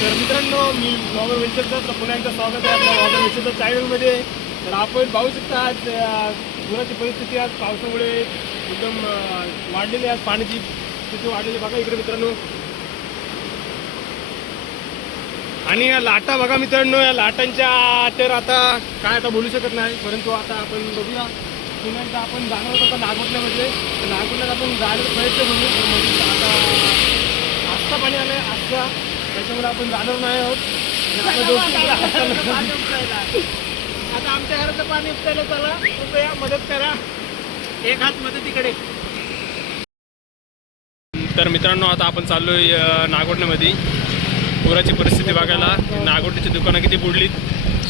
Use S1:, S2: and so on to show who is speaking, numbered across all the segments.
S1: तर मित्रांनो मी ब्लॉगर वेंचरचं तर पुन्हा एकदा स्वागत आहे आपल्या ब्लॉगर वेंचरच्या चॅनलमध्ये तर आपण पाहू शकता आज पुराची परिस्थिती आज पावसामुळे एकदम वाढलेली आहे. आज पाण्याची स्थिती वाढलेली बघा इकडे मित्रांनो. आणि या लाटा बघा मित्रांनो या लाटांच्या तर आता काय आता बोलू शकत नाही. परंतु आता आपण बघूया. पुन्हा एकदा आपण जाणार होतो आता नागोटल्यामध्ये तर नागोटल्यात आपण जायला प्रयत्न करू. आता आत्ता पाणी आलं आहे आत्ता त्याच्यामुळे आपण जाणार नाही आहोत. आणि आता
S2: आमच्या घराचं पाणी उपटायला चला. कृपया मदत करा. एक हात मदतीकडे.
S1: तर मित्रांनो आता आपण चाललोय अं, नागोटण्यामध्ये पुराची परिस्थिती बघायला. नागोटण्याची दुकानं किती बुडलीत.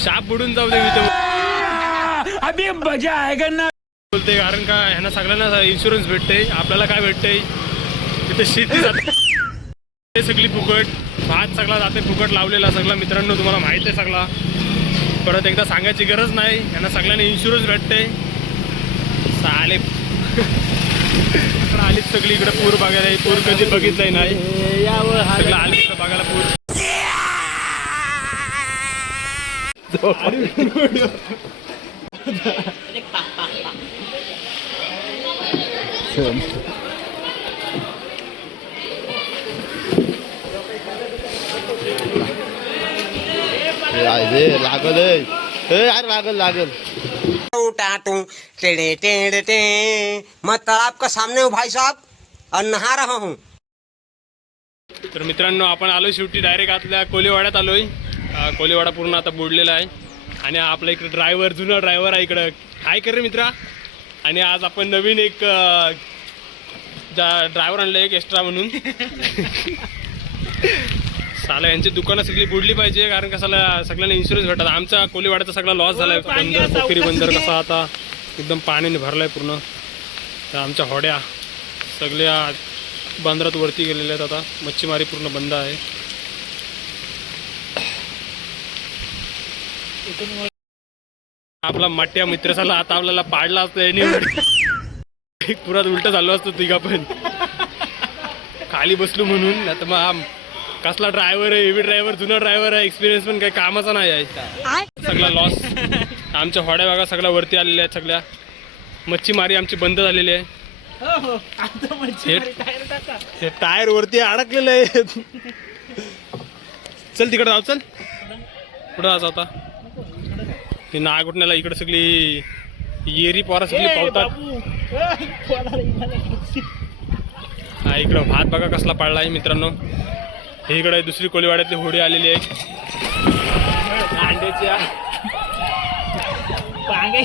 S1: शाप बुडून जाऊ दे
S3: ना.
S1: बोलते कारण का ह्यांना सगळ्यांना इन्शुरन्स भेटते आपल्याला काय भेटते तिथे शेती जाते सगळी फुकट. भात सगळा जाते फुकट लावलेला सगळा. मित्रांनो तुम्हाला माहीत आहे सगळा. परत एकदा सांगायची गरज नाही. यांना सगळ्यांना इन्शुरन्स भेटते. साले. इकडं आलीच सगळी इकडे पूर बघायला पूर कधी बघितलंय नाही. सगळं आली इकडं बघायला पूर.
S4: रे लागल ए यार लागल लागल.
S5: टाटू टेढ़े टेढ़े टे. मैं तालाब का सामने हूँ भाई साहब. और नहा रहा हूँ.
S1: तर मित्रांनो आपण आलो शेवटी डायरेक्ट आतल्या कोलेवाड्यात आलोय. कोलेवाडा पूर्ण आता बुडलेला आहे. आणि आपला इकडे ड्रायव्हर जुना ड्रायव्हर आहे इकडं. हाय कर रे मित्रा. आणि आज आपण नवीन एक ड्रायव्हर आणलं एक एक्स्ट्रा म्हणून. साला यांची दुकानं सगळी बुडली पाहिजे कारण कसाला सगळ्यांना इन्शुरन्स भेटतात. आमचा कोलीवाड्याचा सगळा लॉस झालाय. बंदर पोखरी बंदर कसा आता एकदम पाण्याने भरलाय पूर्ण. तर आमच्या होड्या सगळ्या बंदरात वरती गेलेल्या आहेत आता. मच्छीमारी पूर्ण बंद आहे. आपला मट्या मित्र झाला आता आपल्याला पाडला असतं याने पुरात उलट झालो असतो तिघा पण खाली बसलो म्हणून आता मग कसला ड्रायव्हर आहे हेवी ड्रायव्हर जुना ड्रायव्हर आहे एक्सपिरियन्स पण काही कामाचा नाही आहे सगळा लॉस आमच्या होड्या बघा सगळ्या वरती आलेल्या आहेत सगळ्या. मच्छीमारी आमची बंद झालेली आहे.
S2: हो हो. टायर
S1: हे टायर वरती अडकलेले आहेत. चल तिकडे जाऊ चल. कुठं जायचं आता? ही नागुटण्याला इकडे सगळी येरी पोरा सगळी पावतात. हा इकडं भात बघा कसला पाडला आहे मित्रांनो. हे इकडे दुसरी कोलीवाड्यातली होडी आलेली आहे. अंड्याच्या
S2: पांगे